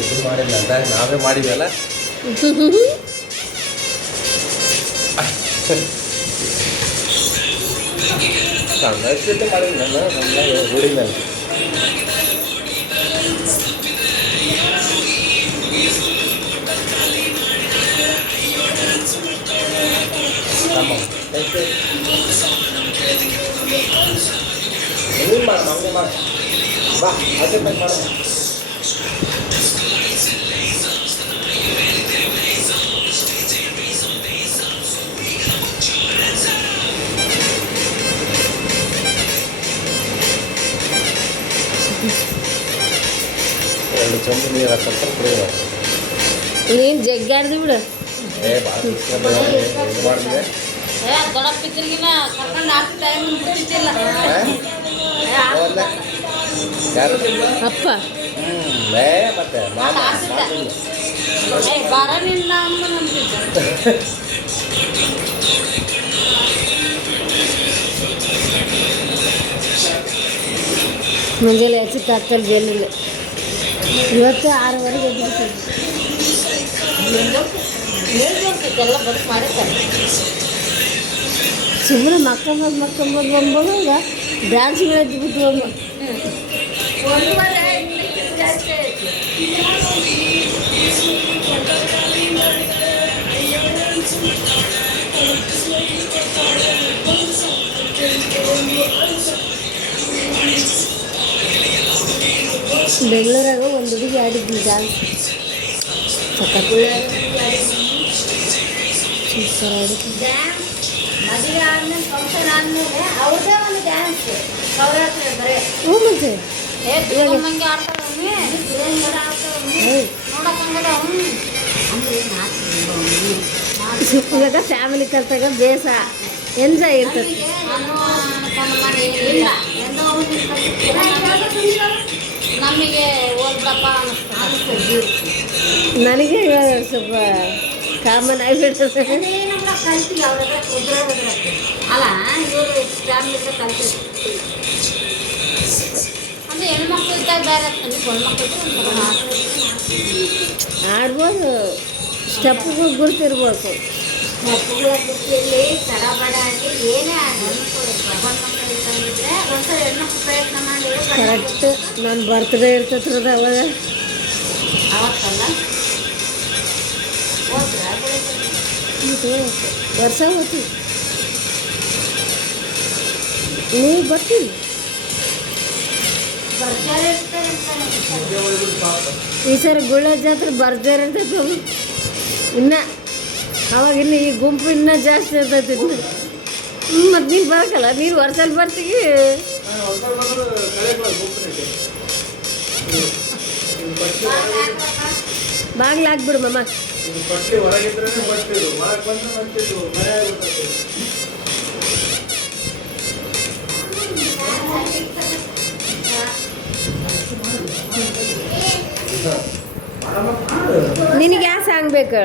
ಇದು ಮಾಡಿಲ್ಲ ಅಂತ ನಾವೇ ಮಾಡಿದ್ವಲ್ಲ. ಸಣ್ಣಷ್ಟೇ ಮಾಡಿಲ್ಲ ನಾನು ನಮ್ಮನ್ನ ರೂಢಿಲ್ಲ. ನೀನು ಮಾಡ ನಮಗೆ ಮಾಡ ಬಾ ಅದೇ ಬೇಕ ಮಾಡ. ಎರಡು ಚಂಬು ನೀರು ಹಾಕ್ತಾರೆ ಕುಡಿಯೋದು. ನೀನು ಜಗ್ಗಾಡ್ದು ಬಿಡು. ಭಾಳ ಇದು ಮಾಡಿದೆ. ಯಾರು ಅಪ್ಪ ಮತ್ತೆ ಮುಂಜಾನೆ ಹಚ್ಚಿ ತಕ್ಕಲ್ಲಿ ಬೆಲ್ಲಿಲ್ಲ. ಇವತ್ತು 6:30 ಎದ್ದಿರ್ತೀವಿ. ಸುಮ್ಮನೆ ಮಕ್ಕಂಬೋದು ಬಂದಾಗ ಡ್ಯಾನ್ಸ್ಗಳು ಎದ್ದುಬಿಟ್ಟು ಅಮ್ಮ. ಬೆಂಗಳೂರಾಗ ಒಂದು ಹುಡುಗಿ ಆಡಿದ್ವಿ ಡ್ಯಾನ್ಸ್. ಮದುವೆ ಆದ್ಮೇಲೆ ಫಂಕ್ಷನ್ ಆದ್ಮೇಲೆ ಅವ್ರದೇ ಒಂದು ಡ್ಯಾನ್ಸ್ ನವರಾತ್ರಿ ಬರೇ. ಹ್ಞೂ ಮತ್ತೆ ಇವಾಗ ಫ್ಯಾಮಿಲಿ ಕಲ್ತಾಗ ಬೇಸ ಎಂಜಾಯ್ ಇರ್ತದೆ. ನಮಗೆ ಓದ್ರಪ್ಪ ಅನಿಸ್ತದೆ. ನನಗೆ ಇವಾಗ ಸ್ವಲ್ಪ ಕಾಮನ್ ಆಗಿಬಿಡ್ತದೆ. ಕಲ್ತಿ ಅವ್ರ ಅಲ್ಲ ಇವರು ಫ್ಯಾಮಿಲಿ ಕಲ್ತಿ ಅಂದರೆ ಹೆಣ್ಮಕ್ಳು ಇದ್ದಾಗ ಬೇರೆ ಆಗ್ತದೆ. ಗಂಡ್ಮಕ್ಳು ಆಡ್ಬೋದು, ಸ್ಟೆಪ್ಗಳು ಗುರ್ತಿರ್ಬೇಕು. ಸ್ಟೆಪ್ಗಳ ಬುಕ್ಕಿಯಲ್ಲಿ ತಡಬಡ ಆಗಿ ಏನೇ ಆಗಲಿ ಗಂಡ್ಮಕ್ಳು ಇದ್ದಂಗಿದ್ರೆ ಒಂದ್ಸಲ ಹೆಣ್ಮಕ್ಳು ಪ್ರಯತ್ನ ಮಾಡಿ ಕರೆಕ್ಟ್ ನನ್ನ ಬರ್ತ್ಡೇ ಇರ್ತದ್ರದ ಅವಾಗ ಅವತ್ತಲ್ಲ ವರ್ಷ ಹೋಗ್ತೀವಿ. ನೀವು ಬರ್ತೀವಿ ಈ ಸರಿ ಗುಳ್ಳ ಜಾತ್ರೆ ಬರ್ಜಾರಿ ಇರ್ತೈತಿ. ಇನ್ನು ಅವಾಗ ಇನ್ನು ಈ ಗುಂಪು ಇನ್ನೂ ಜಾಸ್ತಿ ಇರ್ತೈತಿ. ಮತ್ತು ನೀನು ಬರಕಲ್ಲ, ನೀನು ವರ್ಷಲ್ಲಿ ಬರ್ತೀವಿ. ಬಾಗ್ಲು ಹಾಕ್ಬಿಡು ಮಮ್ಮ. ನಿನಗೆ ಯಾವ ಸಾಂಗ್ ಬೇಕು?